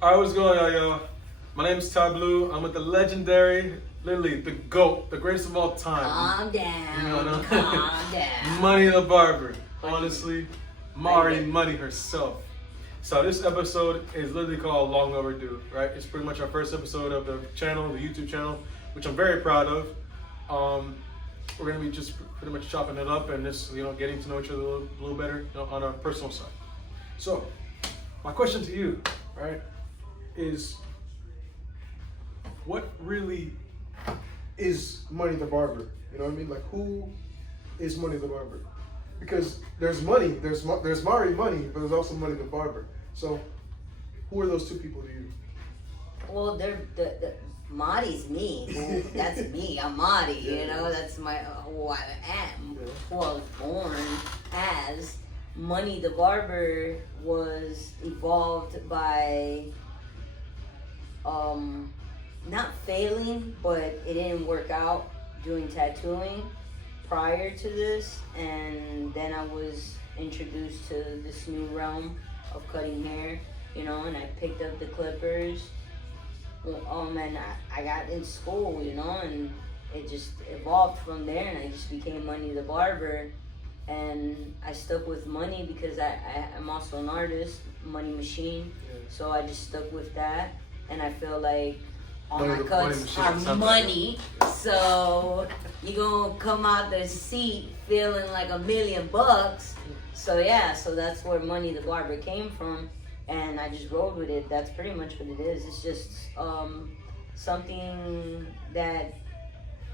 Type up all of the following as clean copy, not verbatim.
All right, what's going on, y'all? My name is Tableau. I'm with the legendary, literally the GOAT, the greatest of all time. Calm down. You know what I mean? Calm down. Money the Barber. Honestly, Mari Money herself. So this episode is literally called Long Overdue, right? It's pretty much our first episode of the channel, the YouTube channel, which I'm very proud of. We're gonna be just pretty much chopping it up and just, getting to know each other a little better, on our personal side. So, my question to you, right, is what really is Money the Barber? You know what I mean? Like, who is Money the Barber? Because there's money, there's Mari Money, but there's also Money the Barber. So, who are those two people to you? Well, the Mari's me. That's me. I'm Mari. Yeah. That's who I am. Yeah. Who I was born as. Money the Barber was evolved by not failing, but it didn't work out doing tattooing prior to this, and then I was introduced to this new realm of cutting hair, and I picked up the clippers, and I got in school, and it just evolved from there, and I just became Money the Barber, and I stuck with Money because I'm also an artist, Money Machine, so I just stuck with that, and I feel like all my cuts are money, so you gonna come out the seat feeling like $1 million. So that's where Money the Barber came from, and I just rolled with it. That's pretty much what it is. It's just something that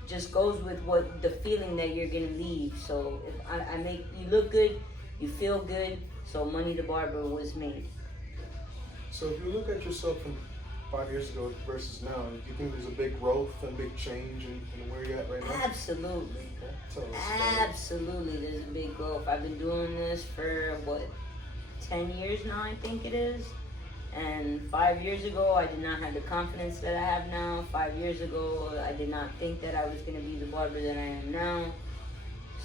just goes with what the feeling that you're gonna leave. So if I make you look good, you feel good. So Money the Barber was made. So if you look at yourself from 5 years ago versus now, do you think there's a big growth and big change in where you're at right now? Absolutely. Okay. Tell us. Absolutely, there's a big growth. I've been doing this for 10 years now, I think it is. And 5 years ago, I did not have the confidence that I have now. 5 years ago, I did not think that I was going to be the barber that I am now.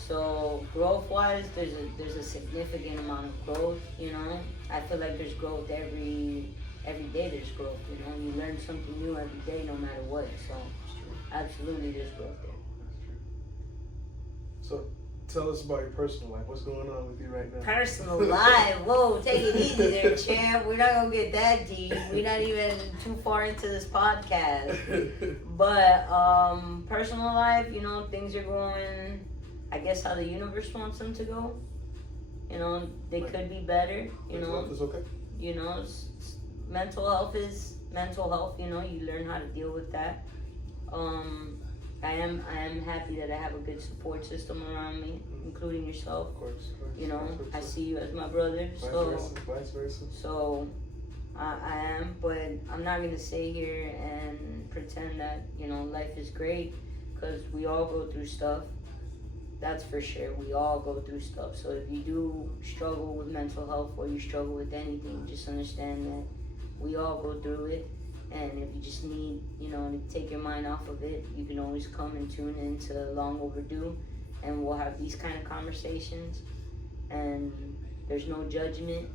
So growth-wise, there's a significant amount of growth. I feel like there's growth every day. There's growth. You learn something new every day, no matter what. So absolutely, there's growth there. So tell us about your personal life. What's going on with you right now? Personal life? Whoa, take it easy there, champ. We're not gonna get that deep. We're not even too far into this podcast. But personal life, things are going, I guess, how the universe wants them to go. They could be better. Mental health is okay. Mental health is mental health. You learn how to deal with that. I am happy that I have a good support system around me, including yourself. Of course. I see you as my brother. Vice versa. So I am, but I'm not gonna sit here and pretend that life is great, because we all go through stuff. That's for sure. We all go through stuff. So if you do struggle with mental health, or you struggle with anything, just understand that we all go through it. And if you just need, to take your mind off of it, you can always come and tune into Long Overdue, and we'll have these kind of conversations. And there's no judgment,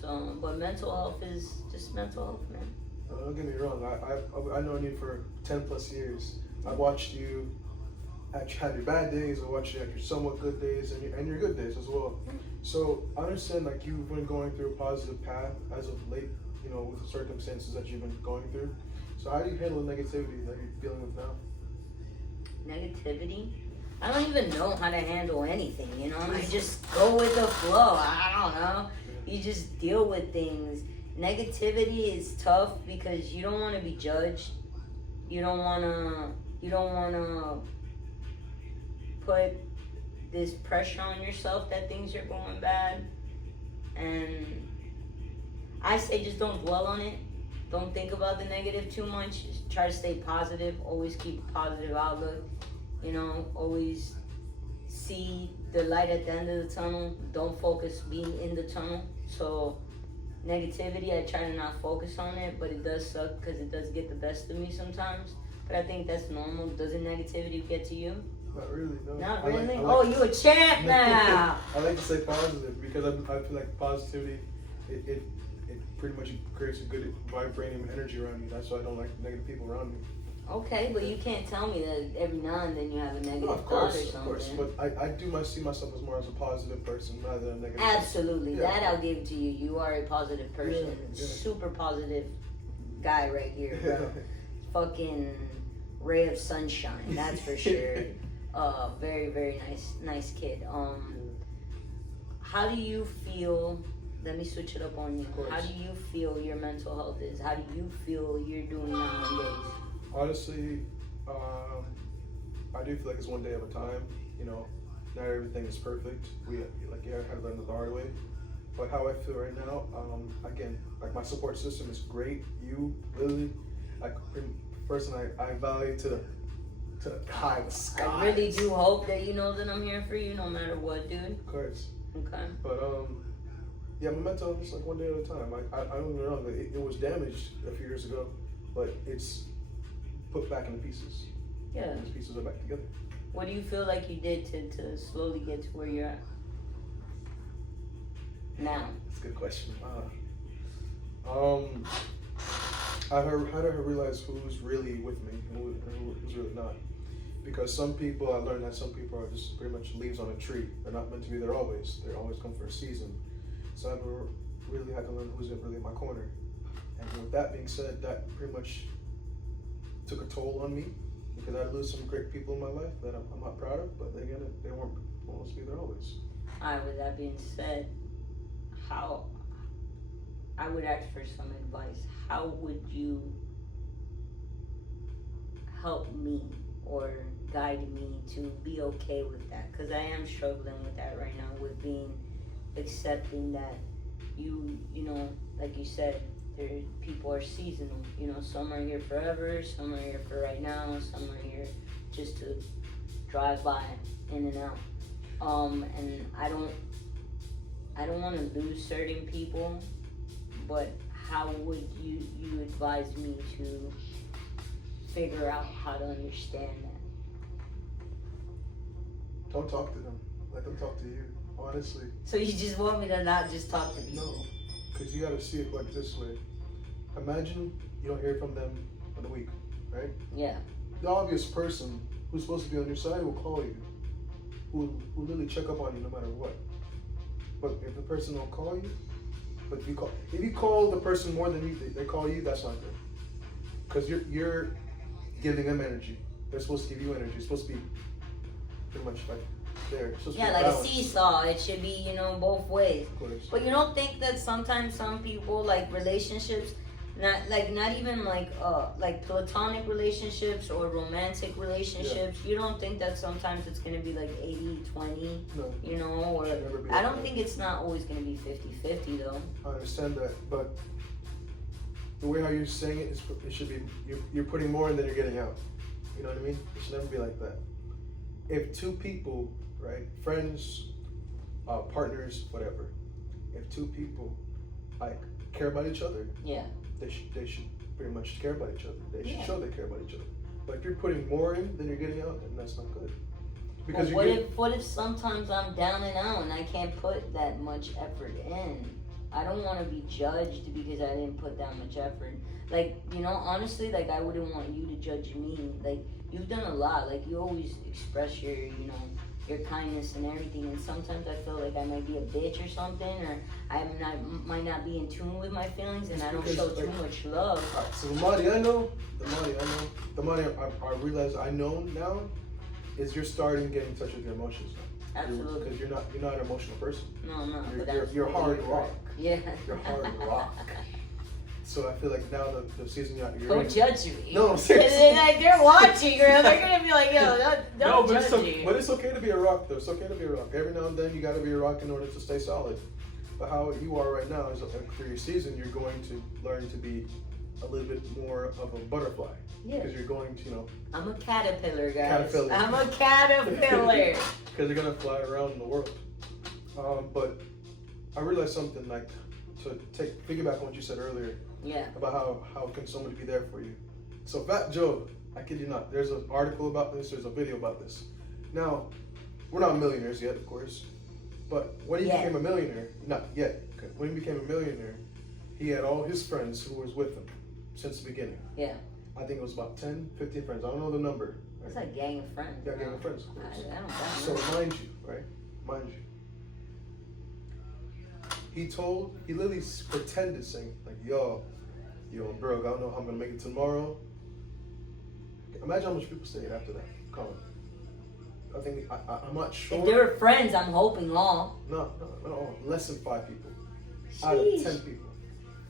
So, but mental health is just mental health, man. Don't get me wrong. I've known you for 10 plus years. I've watched you have your bad days. I watched you have your somewhat good days and your good days as well. So I understand, like, you've been going through a positive path as of late, with the circumstances that you've been going through. So how do you handle the negativity that you're dealing with now? Negativity? I don't even know how to handle anything, You just go with the flow. I don't know. You just deal with things. Negativity is tough because you don't want to be judged. You don't want to put this pressure on yourself that things are going bad. And I say just don't dwell on it. Don't think about the negative too much. Just try to stay positive. Always keep a positive outlook. Always see the light at the end of the tunnel. Don't focus being in the tunnel. So negativity, I try to not focus on it, but it does suck because it does get the best of me sometimes. But I think that's normal. Doesn't negativity get to you? Not really, no. Not really? You a champ now. I like to say positive because I feel like positivity, it pretty much creates a good vibranium energy around you. That's why I don't like negative people around me. Okay, but you can't tell me that every now and then you have a negative Of thought or course, something. but I do see myself as more as a positive person rather than a negative. Absolutely, Yeah. that I'll give to you. You are a positive person, Yeah. super positive guy right here, bro. Fucking ray of sunshine, that's for sure. Very, very nice kid. How do you feel? Let me switch it up on you. How do you feel your mental health is? How do you feel you're doing nowadays? Honestly, I do feel like it's one day at a time. You know, not everything is perfect. We had to learn the hard way. But how I feel right now, again, like my support system is great. You, Lily, like person I value to the high skies. I really do hope that you know that I'm here for you, no matter what, dude. Of course. Okay. But yeah, my mental health is like one day at a time. I don't get me wrong. It was damaged a few years ago, but it's put back into pieces. Yeah. These pieces are back together. What do you feel like you did to slowly get to where you're at now? That's a good question. How do I realize who's really with me and who's really not? Because some people, I learned that some people are just pretty much leaves on a tree. They're not meant to be there always. They always come for a season. So I've really had to learn who's really in my corner. And with that being said, that pretty much took a toll on me because I lose some great people in my life that I'm not proud of, but again, they weren't supposed to be there always. Alright, with that being said, how I would ask for some advice. How would you help me or guide me to be okay with that? Because I am struggling with that right now, with accepting that you know, like you said, people are seasonal. You know, some are here forever, some are here for right now, some are here just to drive by, in and out. And I don't want to lose certain people, but how would you advise me to figure out how to understand that? Don't talk to them. Let them talk to you, honestly. So you just want me to not just talk to people? No, because you got to see it like this way. Imagine you don't hear from them in a week, right? Yeah. The obvious person who's supposed to be on your side will call you, who literally check up on you no matter what. But if the person don't call you, but if you call the person more than they call you, that's not good. Because you're giving them energy. They're supposed to give you energy. It's supposed to be pretty much like there. Yeah, like a seesaw. It should be, you know, both ways. Of course. But you don't think that sometimes some people, like relationships, not even like platonic relationships or romantic relationships, you don't think that sometimes it's going to be like 80-20, No. you know, or I don't think it's not always going to be 50-50 though. I understand that, but the way how you're saying it, it should be, you're putting more in than you're getting out. You know what I mean? It should never be like that. If two people, right, friends, partners, whatever, if two people like care about each other, yeah, they should pretty much care about each other. They should show they care about each other. But if you're putting more in than you're getting out, then that's not good. Because what if sometimes I'm down and out and I can't put that much effort in? I don't want to be judged because I didn't put that much effort. Like, you know, honestly, like I wouldn't want you to judge me. Like, you've done a lot. Like, you always express your, you know, your kindness and everything. And sometimes I feel like I might be a bitch or something, or might not be in tune with my feelings, and I don't show too much love. Alright, so the Madi I realize I know now is you're starting to get in touch with your emotions now. Absolutely. Because you're not an emotional person. No, I'm not. You're hard rock. Yeah. You're hard rock. So I feel like now the season you're don't in, judge me. No, seriously. Like they're watching, girl. They're gonna be like, yo, don't judge me. But it's okay to be a rock, though. It's okay to be a rock. Every now and then you got to be a rock in order to stay solid. But how you are right now is for your season, you're going to learn to be a little bit more of a butterfly. Yeah. Because you're going to, you know. I'm a caterpillar, guys. Caterpillar. I'm a caterpillar. Because you're gonna fly around in the world. But I realized something, like, to piggyback on what you said earlier. Yeah. About how can somebody be there for you. So Fat Joe, I kid you not, there's an article about this, there's a video about this. Now, we're not millionaires yet, of course, but when he became a millionaire, not yet, when he became a millionaire, he had all his friends who was with him since the beginning. Yeah. I think it was about 10, 15 friends. I don't know the number. It's a gang of friends. Yeah, gang of friends, of course. I don't so mind you, right? Mind you. He literally pretended saying, like, yo, bro, I don't know how I'm gonna make it tomorrow. Imagine how much people say it after that comment. I think, I'm not sure. If they were friends, I'm hoping all. No, less than 5 people. Sheesh. Out of 10 people.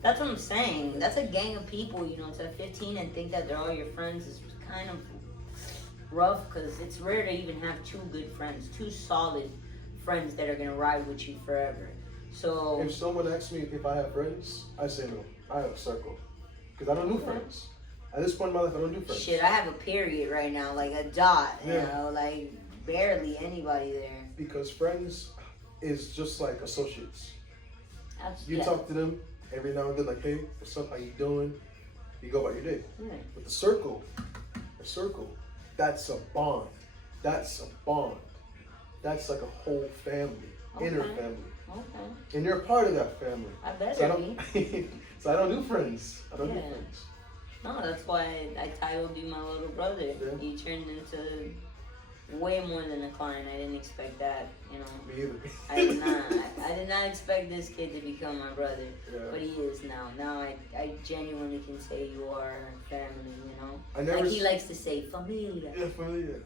That's what I'm saying. That's a gang of people, to have 15 and think that they're all your friends is kind of rough, because it's rare to even have 2 good friends, 2 solid friends that are going to ride with you forever. So if someone asks me if I have friends, I say no. I have a circle. Because I don't do friends. At this point in my life, I don't do friends. Shit, I have a period right now, like a dot, like barely anybody there. Because friends is just like associates. You talk to them every now and then, like, hey, what's up, how you doing? You go about your day. Yeah. But the circle, that's a bond. That's like a whole family, inner family. Okay. And you're a part of that family. I better be. So I don't do friends. I don't do friends. No, that's why I titled you my little brother. Yeah. You turned into way more than a client. I didn't expect that, Me either. I did not expect this kid to become my brother, but he is now. Now I genuinely can say you are family, he likes to say, familia. Yeah, familia.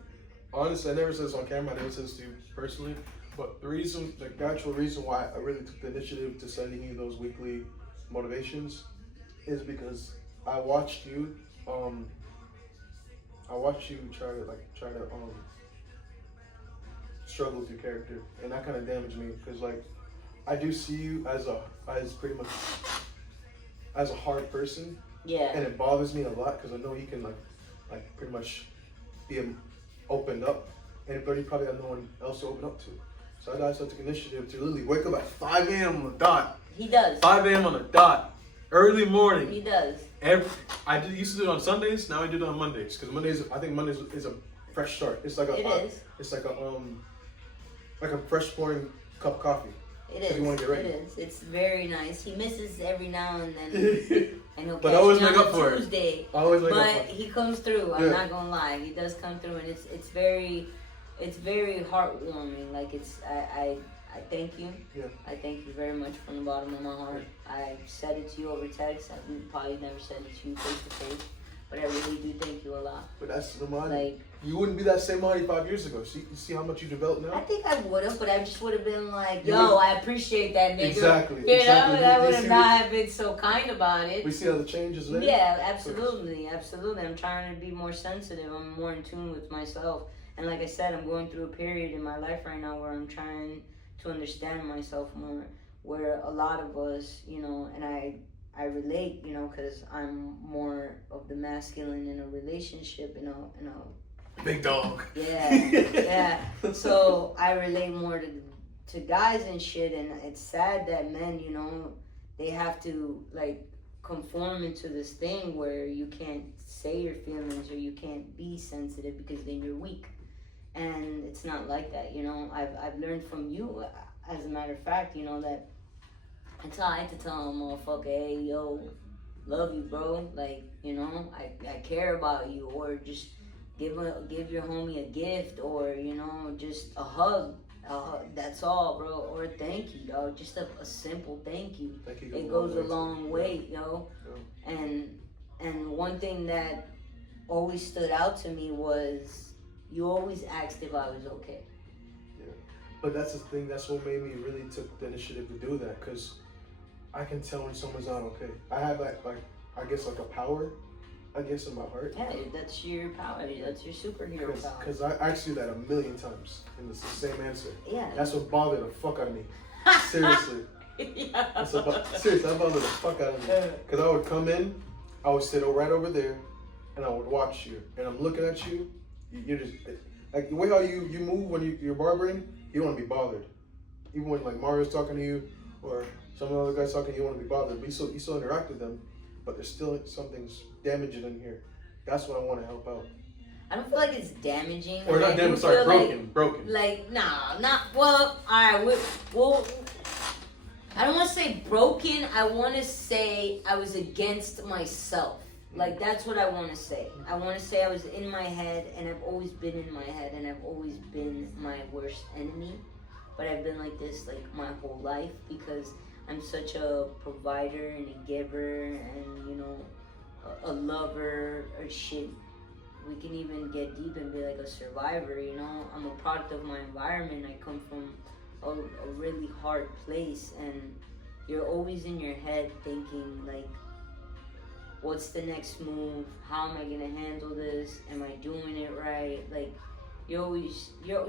Honestly, I never said this on camera. I never said this to you personally. But the actual reason why I really took the initiative to sending you those weekly motivations is because I watched you try to struggle with your character, and that kind of damaged me, because I do see you as pretty much as a hard person. Yeah. And it bothers me a lot, because I know you can pretty much be opened up, but you probably have no one else to open up to. So I took initiative to literally wake up at 5 a.m. on the dot. He does. 5 a.m. on the dot. Early morning. He does. I used to do it on Sundays. Now I do it on Mondays, because I think Mondays is a fresh start. It's like It's like a fresh pouring cup of coffee. It is. You want to get ready. It is. It's very nice. He misses every now and then, and he'll but I always make up for Tuesday. it. But he comes through. I'm not gonna lie. He does come through, and it's very heartwarming. I thank you. Yeah. I thank you very much from the bottom of my heart. I said it to you over text. I probably never said it to you face to face, but I really do thank you a lot. But that's the Marty. You wouldn't be that same Marty 5 years ago. You see how much you developed now? I think I would have, but I just would have been like, yo, I appreciate that, nigga. Exactly. I would have not have been so kind about it. We see how the change is there. Yeah, absolutely. I'm trying to be more sensitive. I'm more in tune with myself. And like I said, I'm going through a period in my life right now where I'm trying to understand myself more, where a lot of us, and I relate, because I'm more of the masculine in a relationship, big dog. Yeah. So I relate more to guys and shit, and it's sad that men, they have to conform into this thing where you can't say your feelings or you can't be sensitive because then you're weak. And it's not like that, I've learned from you, as a matter of fact, that it's alright to tell a motherfucker, hey, yo, love you, bro. I care about you, or just give your homie a gift, or just a hug. That's all, bro. Or thank you, dog. Just a simple thank you. It goes a long way, yo. Yeah. And one thing that always stood out to me was you always asked if I was okay. Yeah, but that's the thing. That's what made me really took the initiative to do that, because I can tell when someone's not okay. I have a power, in my heart. Yeah, that's your power. That's your superhero power. Because I asked you that a million times, and it's the same answer. Yeah. That's what bothered the fuck out of me. Seriously. Yeah. Seriously, that bothered the fuck out of me. Because I would come in, I would sit right over there, and I would watch you. And I'm looking at you. You're just the way how you move when you're barbering. You don't want to be bothered. Even when Mario's talking to you, or some other guy's talking, you want to be bothered. But you still interact with them. But there's still something's damaging in here. That's what I want to help out. I don't feel like it's damaging. Or not damaging, sorry, broken. Nah, not, well, alright, I don't want to say broken. I want to say I was against myself. Like, that's what I want to say. I want to say I was in my head, and I've always been in my head, and I've always been my worst enemy. But I've been like this, like, my whole life, because I'm such a provider and a giver and, you know, a lover or shit. We can even get deep and be like a survivor, you know. I'm a product of my environment. I come from a really hard place, and you're always in your head thinking, like, what's the next move? How am I gonna handle this? Am I doing it right? Like, you're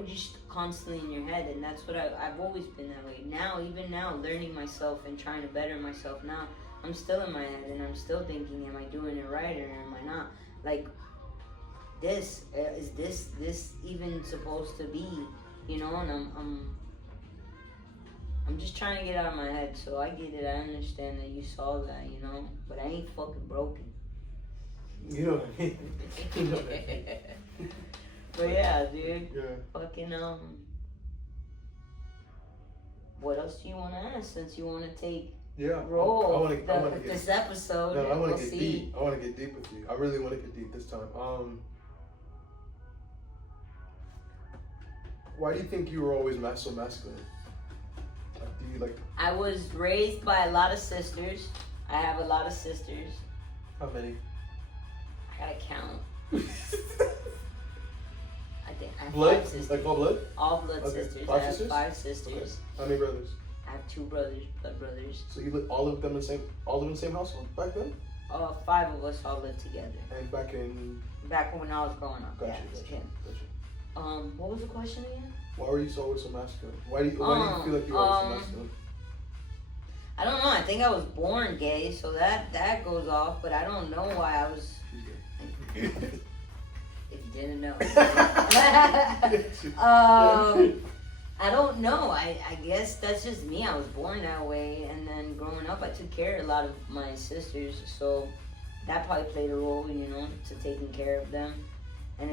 just constantly in your head, and that's what I've always been that way. Now, even now, learning myself and trying to better myself now, I'm still in my head, and I'm still thinking, am I doing it right or am I not? Like, is this even supposed to be, you know? And I'm just trying to get out of my head, so I get it. I understand that you saw that, you know, but I ain't fucking broken. You know what I mean? You know what I mean? But yeah, dude. Yeah. Fucking what else do you want to ask? Since you want to take roll this episode. No, I want to get deep. I want to get deep with you. I really want to get deep this time. Why do you think you were always so masculine? Like, do you like? I was raised by a lot of sisters. I have a lot of sisters. How many? I gotta count. I think I have blood? 5 sisters. Like all blood? All blood sisters. I have 5 sisters. Okay. How many brothers? I have 2 brothers, blood brothers. So you lived all of them in the same household back then? 5 of us all lived together. And back when I was growing up. Gotcha. What was the question again? Why were you always so masculine? Why do you feel like you were always so masculine? I don't know. I think I was born gay, so that goes off. But I don't know why I was. If you didn't know. I don't know. I guess that's just me. I was born that way, and then growing up, I took care of a lot of my sisters, so that probably played a role, you know, to taking care of them. And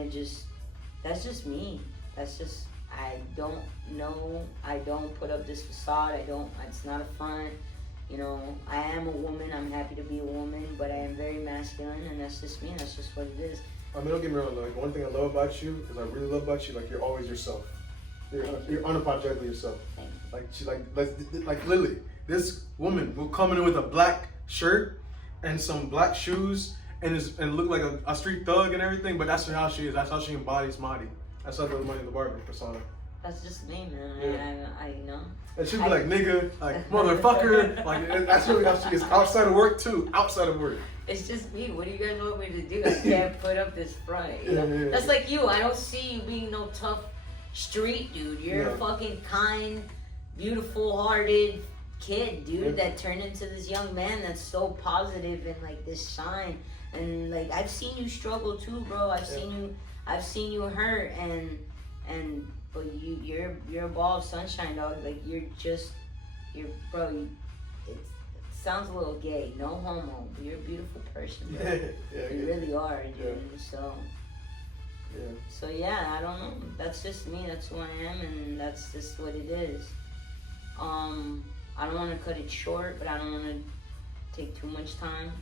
that's just me. That's just, I don't know. I don't put up this facade. It's not a front. You know, I am a woman. I'm happy to be a woman, but I am very masculine, and that's just me. That's just what it is. I mean, don't get me wrong. Like, one thing I love about you is I really love about you. Like, you're always yourself. You're unapologetically yourself. Like Lily, this woman will come in with a black shirt and some black shoes and look like a street thug and everything. But that's how she is. That's how she embodies Marty. That's how the Money in the Barber persona. That's just me, man. Yeah. I know. And she'll be like, nigga, like, motherfucker. Like, that's really how she is outside of work, too. Outside of work. It's just me. What do you guys want me to do? I can't put up this front. You know? Yeah. That's like you. I don't see you being no tough street dude. You're a fucking kind, beautiful-hearted kid, dude, that turned into this young man that's so positive and, like, this shine. And, like, I've seen you struggle, too, bro. I've seen you hurt, but you're a ball of sunshine, dog. Like, it sounds a little gay. No homo. But you're a beautiful person, bro. You really are, dude. Yeah. So yeah, I don't know. That's just me. That's who I am, and that's just what it is. I don't want to cut it short, but I don't want to take too much time.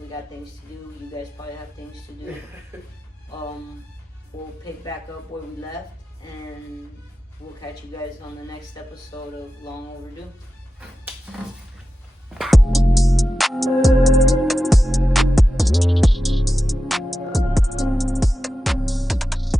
We got things to do. You guys probably have things to do. We'll pick back up where we left, and we'll catch you guys on the next episode of Long Overdue.